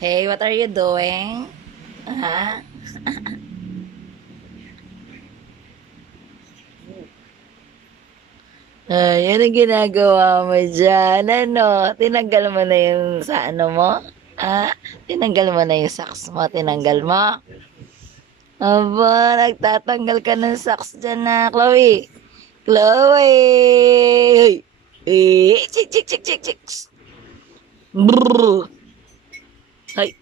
Hey, what are you doing? Ha? Ay, anong ginagawa mo diyan? Ano, tinanggal mo na yung sa ano mo? Ah, tinanggal mo na yung socks mo, tinanggal mo? Aba, nagtatanggal ka ng socks dyan na, Chloe. Chloe! Hoy! Eh, chik, chik, chik, chik, chik. Brrr. Hoy,